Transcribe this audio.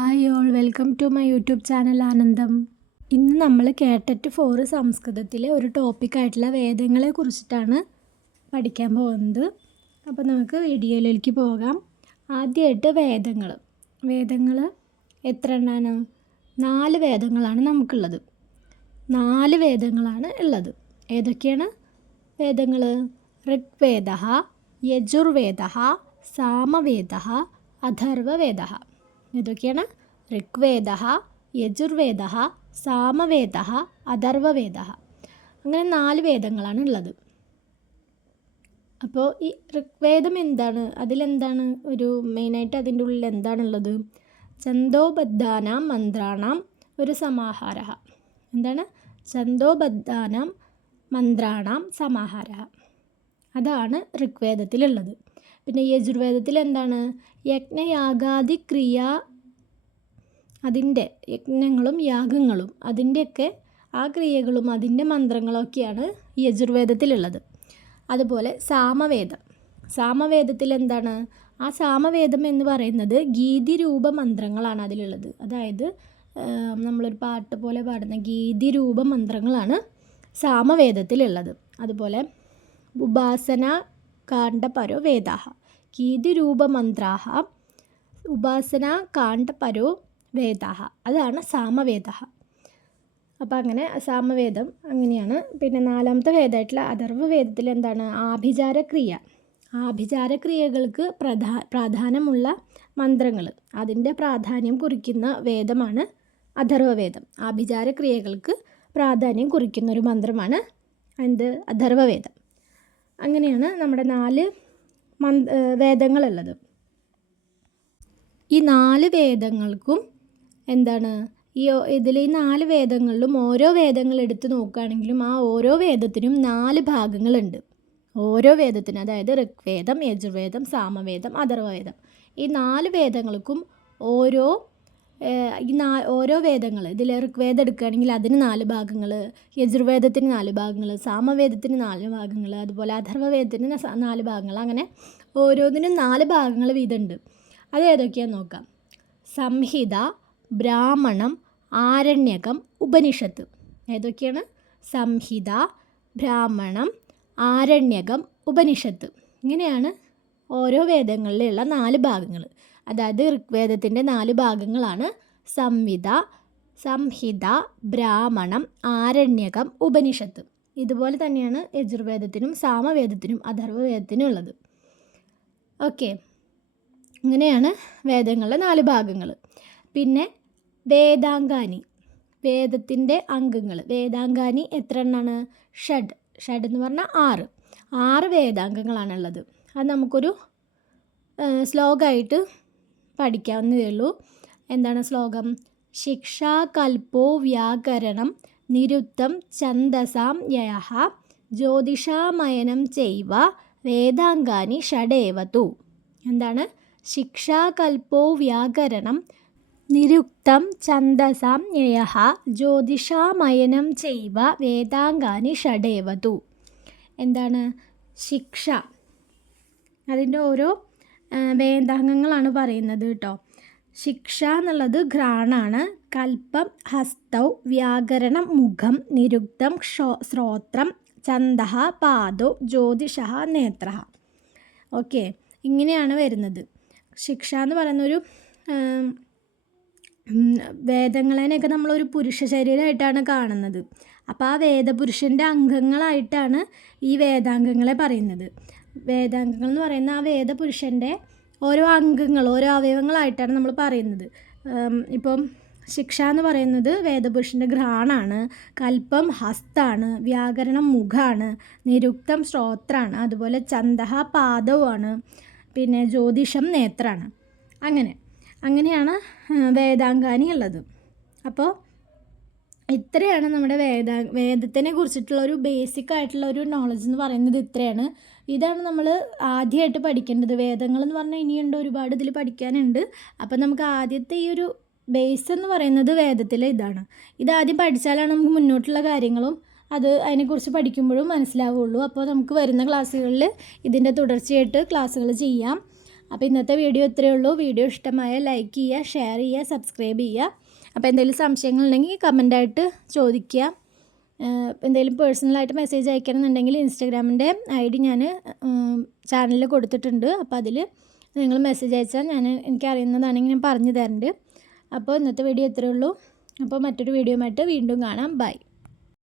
Hi all welcome to my YouTube channel ആനന്ദം ഇന്ന് നമ്മൾ കേട്ടറ്റ് ഫോർ സംസ്കൃതത്തിലെ ഒരു ടോപ്പിക്കായിട്ടുള്ള വേദങ്ങളെ കുറിച്ചിട്ടാണ് പഠിക്കാൻ പോകുന്നത്. അപ്പോൾ നമുക്ക് വീഡിയോയിലേക്ക് പോകാം. ആദ്യമായിട്ട് വേദങ്ങൾ. വേദങ്ങൾ എത്ര എണ്ണാണ് നാല് വേദങ്ങളാണ് നമുക്കുള്ളത്. നാല് വേദങ്ങളാണ് ഉള്ളത്. ഏതൊക്കെയാണ്? വേദങ്ങൾ ഋഗ്വേദ യജുർവേദ സാമവേദ അഥർവവേദ. ഇതൊക്കെയാണ് ഋഗ്വേദ യജുർവേദ സാമവേദ അഥർവവേദ. അങ്ങനെ നാല് വേദങ്ങളാണ് ഉള്ളത്. അപ്പോൾ ഈ ഋഗ്വേദം എന്താണ്? അതിലെന്താണ് ഒരു മെയിനായിട്ട് അതിന്റെ ഉള്ളിൽ എന്താണുള്ളത്? ചന്തോബദ്ധാനാം മന്ത്രാണാം ഒരു സമാഹാര. എന്താണ്? ചന്തോബദ്ധാനാം മന്ത്രാണാം സമാഹാര. അതാണ് ഋഗ്വേദത്തിലുള്ളത്. പിന്നെ യജുർവേദത്തിൽ എന്താണ്? യജ്ഞയാഗാദി ക്രിയ അതിന്റെ യജ്ഞങ്ങളും യാഗങ്ങളും അതിന്റെയൊക്കെ ആ ക്രിയകളും അതിന്റെ മന്ത്രങ്ങളൊക്കെയാണ് യജുർവേദത്തിലുള്ളത്. അതുപോലെ സാമവേദം. സാമവേദത്തിൽ എന്താണ്? ആ സാമവേദം എന്ന് പറയുന്നത് ഗീതിരൂപ മന്ത്രങ്ങളാണ് അതിലുള്ളത്. അതായത് നമ്മളൊരു പാട്ട് പോലെ പാടുന്ന ഗീതിരൂപ മന്ത്രങ്ങളാണ് സാമവേദത്തിലുള്ളത്. അതുപോലെ ഉപാസന കാണ്ഡപരോ വേദാഹ. ഗീതിരൂപമന്ത്രാഹ ഉപാസന കാണ്ഡപരോ വേദാഹ. അതാണ് സാമവേദ അപ്പം അങ്ങനെ സാമവേദം അങ്ങനെയാണ്. പിന്നെ നാലാമത്തെ വേദമായിട്ടുള്ള അഥർവ വേദത്തിൽ എന്താണ്? ആഭിചാരക്രിയ. ആഭിചാരക്രിയകൾക്ക് പ്രധാ പ്രാധാന്യമുള്ള മന്ത്രങ്ങൾ. അതിന്റെ പ്രാധാന്യം കുറിക്കുന്ന വേദമാണ് അഥർവവേദം ആഭിചാരക്രിയകൾക്ക് പ്രാധാന്യം കുറിക്കുന്ന ഒരു മന്ത്രമാണ് എന്ത്? അഥർവവേദം അങ്ങനെയാണ് നമ്മുടെ നാല് മന്ത് വേദങ്ങളുള്ളത്. ഈ നാല് വേദങ്ങൾക്കും എന്താണ്? ഈ ഇതിൽ ഈ നാല് വേദങ്ങളിലും ഓരോ വേദങ്ങൾ എടുത്ത് നോക്കുകയാണെങ്കിലും ആ ഓരോ വേദത്തിനും നാല് ഭാഗങ്ങളുണ്ട്. ഓരോ വേദത്തിനും അതായത് ഋഗ്വേദം യജുർവേദം സാമവേദം അഥർവവേദം. ഈ നാല് വേദങ്ങൾക്കും ഓരോ ഈ നാ ഓരോ വേദങ്ങൾ ഇതിൽ ഋഗ്വേദം എടുക്കുകയാണെങ്കിൽ അതിന് നാല് ഭാഗങ്ങൾ യജുർവേദത്തിന് നാല് ഭാഗങ്ങൾ സാമവേദത്തിന് നാല് ഭാഗങ്ങൾ അതുപോലെ അഥർവവേദത്തിന് നാല് ഭാഗങ്ങൾ അങ്ങനെ ഓരോന്നിനും നാല് ഭാഗങ്ങൾ വീതമുണ്ട്. അത് ഏതൊക്കെയാണെന്ന് നോക്കാം. സംഹിത ബ്രാഹ്മണം ആരണ്യകം ഉപനിഷത്ത്. ഏതൊക്കെയാണ്? സംഹിത ബ്രാഹ്മണം ആരണ്യകം ഉപനിഷത്ത്. ഇങ്ങനെയാണ് ഓരോ വേദങ്ങളിലുള്ള നാല് ഭാഗങ്ങൾ അതായത് ഋഗ്വേദത്തിന്റെ നാല് ഭാഗങ്ങളാണ്. സംവിത സംഹിത ബ്രാഹ്മണം ആരണ്യകം ഉപനിഷത്ത്. ഇതുപോലെ തന്നെയാണ് യജുർവേദത്തിനും സാമവേദത്തിനും അഥർവവേദത്തിനും ഉള്ളത്. ഓക്കെ. ഇങ്ങനെയാണ് വേദങ്ങളുടെ നാല് ഭാഗങ്ങൾ പിന്നെ വേദാംഗാനി. വേദത്തിന്റെ അംഗങ്ങൾ വേദാംഗാനി എത്ര എണ്ണാണ് ഷഡ്. ഷഡ് എന്ന് പറഞ്ഞാൽ ആറ്. ആറ് വേദാംഗങ്ങളാണുള്ളത് അത് നമുക്കൊരു ശ്ലോകമായിട്ട് പഠിക്കാവുന്നതേ ഉള്ളൂ. എന്താണ് ശ്ലോകം? ശിക്ഷാകൽപ്പോ വ്യാകരണം നിരുത്തം ഛന്ദസാം യഹ ജ്യോതിഷാമയനം ചെയ്വ വേദാംഗാനി ഷഡേവതു. എന്താണ്? ശിക്ഷാകൽപ്പോ വ്യാകരണം നിരുക്തം ഛന്ദസാം യയഃ ജ്യോതിഷാമയനം ചെയ്വ വേദാംഗാനി ഷഡേവതു. എന്താണ്? ശിക്ഷ. അതിന്റെ ഓരോ വേദാംഗങ്ങളാണ് പറയുന്നത് കേട്ടോ. ശിക്ഷ എന്നുള്ളത് ഘ്രാണാണ്. കൽപ്പം ഹസ്തൗ വ്യാകരണം മുഖം നിരുക്തം ക്ഷോ ശ്രോത്രം ചന്ദ പാദോ ജ്യോതിഷ നേത്ര ഓക്കെ ഇങ്ങനെയാണ് വരുന്നത്. ശിക്ഷ എന്ന് പറയുന്നൊരു വേദങ്ങളെയൊക്കെ നമ്മളൊരു പുരുഷ ശരീരമായിട്ടാണ് കാണുന്നത്. അപ്പോൾ ആ വേദപുരുഷന്റെ അംഗങ്ങളായിട്ടാണ് ഈ വേദാംഗങ്ങളെ പറയുന്നത്. വേദാംഗങ്ങൾ എന്ന് പറയുന്ന ആ വേദപുരുഷന്റെ ഓരോ അംഗങ്ങൾ ഓരോ അവയവങ്ങളായിട്ടാണ് നമ്മൾ പറയുന്നത്. ഇപ്പം ശിക്ഷ എന്ന് പറയുന്നത് വേദപുരുഷന്റെ ഘ്രാണാണ്. കൽപ്പം ഹസ്താണ് വ്യാകരണം മുഖാണ് നിരുക്തം ശ്രോത്രാണ് അതുപോലെ ചന്ദഹ പാദവുമാണ് പിന്നെ ജ്യോതിഷം നേത്രാണ്. അങ്ങനെ അങ്ങനെയാണ് വേദാംഗാനി ഉള്ളത്. അപ്പോൾ ഇത്രയാണ് നമ്മുടെ വേദ വേദത്തിനെ കുറിച്ചിട്ടുള്ള ഒരു ബേസിക് ആയിട്ടുള്ള ഒരു നോളജ് എന്ന് പറയുന്നത് ഇത്രയാണ്. ഇതാണ് നമ്മൾ ആദ്യമായിട്ട് പഠിക്കേണ്ടത്. വേദങ്ങൾ എന്ന് പറഞ്ഞാൽ ഇനിയുണ്ട് ഒരുപാട് ഇതിൽ പഠിക്കാനുണ്ട്. അപ്പം നമുക്ക് ആദ്യത്തെ ഈ ഒരു ബേസ് എന്ന് പറയുന്നത് വേദത്തിലെ ഇതാണ്. ഇതാദ്യം പഠിച്ചാലാണ് നമുക്ക് മുന്നോട്ടുള്ള കാര്യങ്ങളും അത് അതിനെക്കുറിച്ച് പഠിക്കുമ്പോഴും മനസ്സിലാവുള്ളൂ. അപ്പോൾ നമുക്ക് വരുന്ന ക്ലാസ്സുകളിൽ ഇതിന്റെ തുടർച്ചയായിട്ട് ക്ലാസ്സുകൾ ചെയ്യാം. അപ്പോൾ ഇന്നത്തെ വീഡിയോ ഇത്രയേ ഉള്ളൂ. വീഡിയോ ഇഷ്ടമായ ലൈക്ക് ചെയ്യുക ഷെയർ ചെയ്യുക സബ്സ്ക്രൈബ് ചെയ്യുക. അപ്പോൾ എന്തെങ്കിലും സംശയങ്ങളുണ്ടെങ്കിൽ കമന്റായിട്ട് ചോദിക്കുക. എന്തെങ്കിലും പേഴ്സണലായിട്ട് മെസ്സേജ് അയക്കണമെന്നുണ്ടെങ്കിൽ ഇൻസ്റ്റാഗ്രാമിന്റെ ഐ ഡി ഞാൻ ചാനലിൽ കൊടുത്തിട്ടുണ്ട്. അപ്പോൾ അതിൽ നിങ്ങൾ മെസ്സേജ് അയച്ചാൽ ഞാൻ എനിക്കറിയുന്നതാണെങ്കിൽ ഞാൻ പറഞ്ഞു തരുന്നുണ്ട് അപ്പോൾ ഇന്നത്തെ വീഡിയോ ഇത്രയേ ഉള്ളൂ. അപ്പോൾ മറ്റൊരു വീഡിയോയുമായിട്ട് വീണ്ടും കാണാം. ബൈ